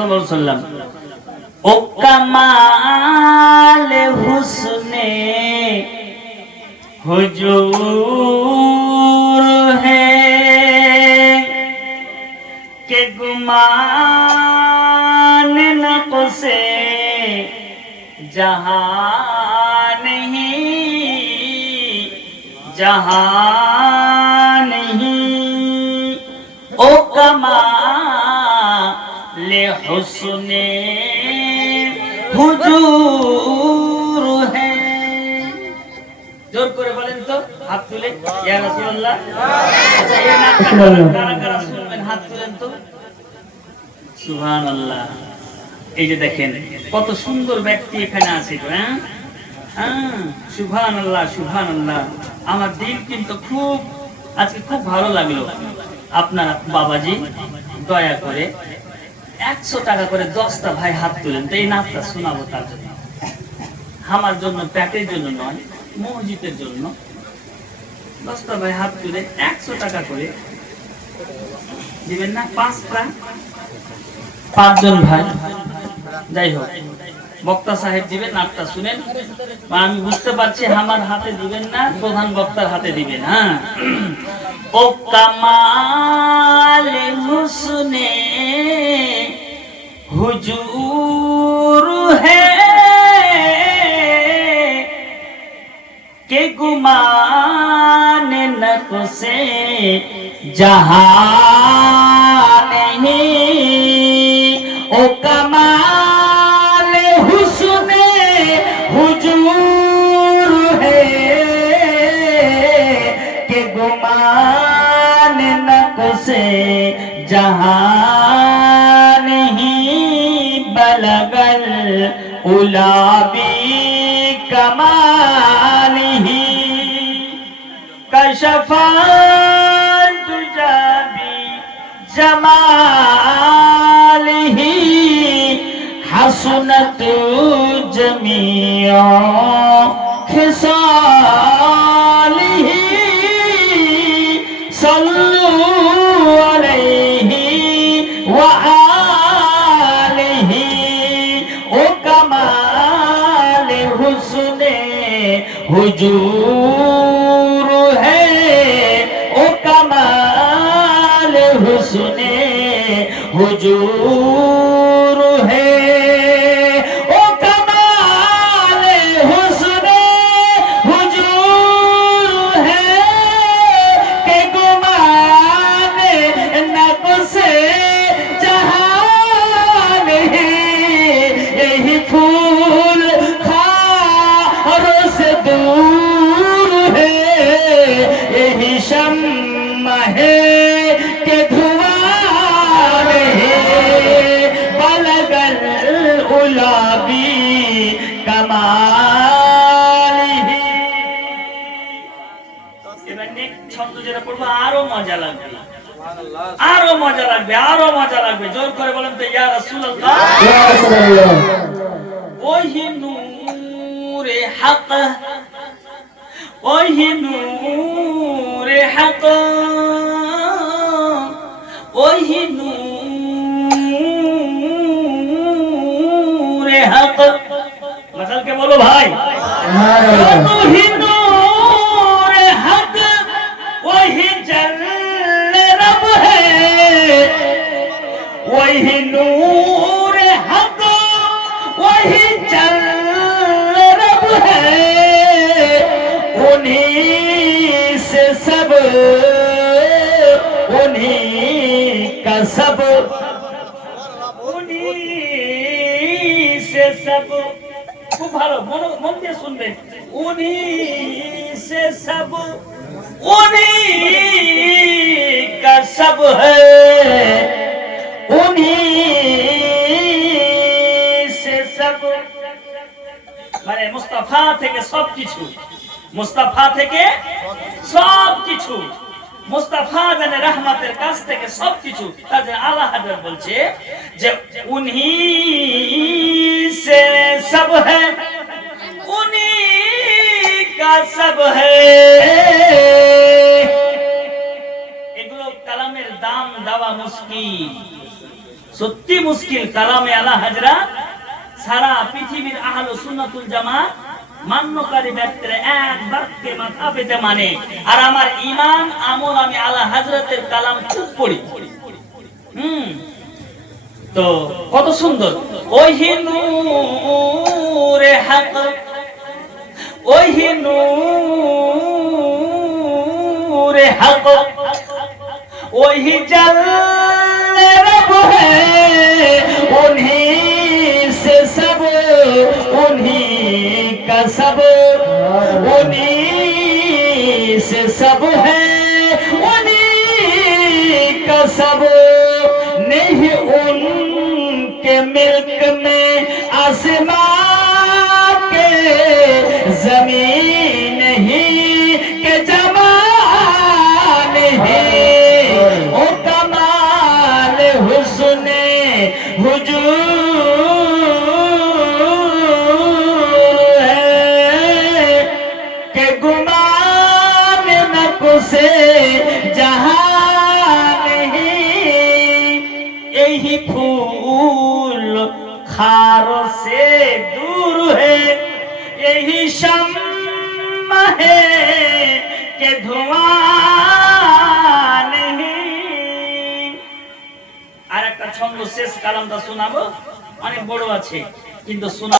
সাল্লাল্লাহু আলাইহি ওয়াসাল্লাম ও কামাল হুসনে হুজুর है के गुमान नक़्शे जहां नहीं ओ कमाल हुस्ने हुजूर है। जोर करे बोलें तो हाथ तुले या रसूलुल्लाह कारा सुनবেন हाथ তুলেন তো সুবহানাল্লাহ। এই যে দেখেন কত সুন্দর ব্যক্তি এখানে আছে হ্যাঁ সুবহানাল্লাহ সুবহানাল্লাহ। আমার দিল কিন্তু খুব আজকে খুব ভালো লাগলো। আপনার বাবাজি দয়া করে 100 টাকা করে 10টা ভাই হাত তুলেন তো এই নাচটা শোনাবো তার জন্য, আমার জন্য প্যাকের জন্য নয় মসজিদের জন্য। 10টা ভাই হাত তুলে 100 টাকা করে দিবেন না? 5জন ভাই যাই হোক বক্তা সাহেব দিবেন নাটটা শুনেন। আমি বুঝতে পারছি আমার হাতে দিবেন না, প্রধান বক্তার হাতে দিবেন। হ্যাঁ ও কামাল হুসনে हुजूर है के गुमान नक़्शे जहां नहीं ओ कमाल हुस्ने हुजूर है के गुमान नक़्शे जहां बलगल उलाबी कमालिही कशफान तुजाबी जमालिही हसनत जमीओ खिसालिही सल्लु अलैहि व हुजूर है ओ कमाल हुस्ने हुजूर है ओ कमाल हुस्ने हुजूर है के गुमान नक़्शे जहां नहीं यही फूल दूर है यही शम्मा है के धुआं है बलगल उलाबी कमालिही। এবার নেক্সট ছন্দ যেটা পড়বো আরো মজা লাগবে আরো মজা লাগবে আরো মজা লাগবে। জোর করে বলেন তো ইয়া রাসূলুল্লাহ ইয়া রাসূলুল্লাহ। ওহি নূরে হক ওহি নূরে হক ওহি নূরে হক मतलब के बोलो भाई ওহি নূরে হক ওহি জল রব है ওহি নূরে হক ওহি জল रब है उन्हीं से सब उन्हीं का सब उन्हीं से सब खूब भालो मन दिए सुनबे उन्हीं से सब उन्हीं का सब है उन्हीं से सब মানে মুস্তাফা থেকে সবকিছু মুস্তাফা থেকে সবকিছু মুস্তাফা জানে রহমতের কাছ থেকে সবকিছু। তাদের আলা হযরত বলছে যে উনহি সে সব है उन्हीं का सब है। এগুলো কালামের দাম দেওয়া মুশকিল। সত্যি মুশকিল কালামে আলা হযরত সারা পৃথিবীর আহলে সুন্নাতুল জামাত মান্যকারী ব্যক্তিরা এক বাক্যে মাথা পেতে মানে। আর আমার ঈমান আমল আমি আলা হযরতের কালাম খুব পড়ি। তো কত সুন্দর ওহি নূরে হক ওহি নূরে হক ওহি জল্লে রব है उन्हीं से सब उन्हीं का सब उन्हीं से सब है उन्हीं का सब नहीं उनके मिल्क में आसमां के जमीन नहीं के जमान नहीं ओ कमाल हुस्ने हुजूर है के गुमान न कुसे जहां नहीं यही फूल खारों से दूर है यही शम्मा है के धुआं नहीं। আর একটা ছন্দ শেষ কালামটা শোনাবো, অনেক বড় আছে কিন্তু শোনা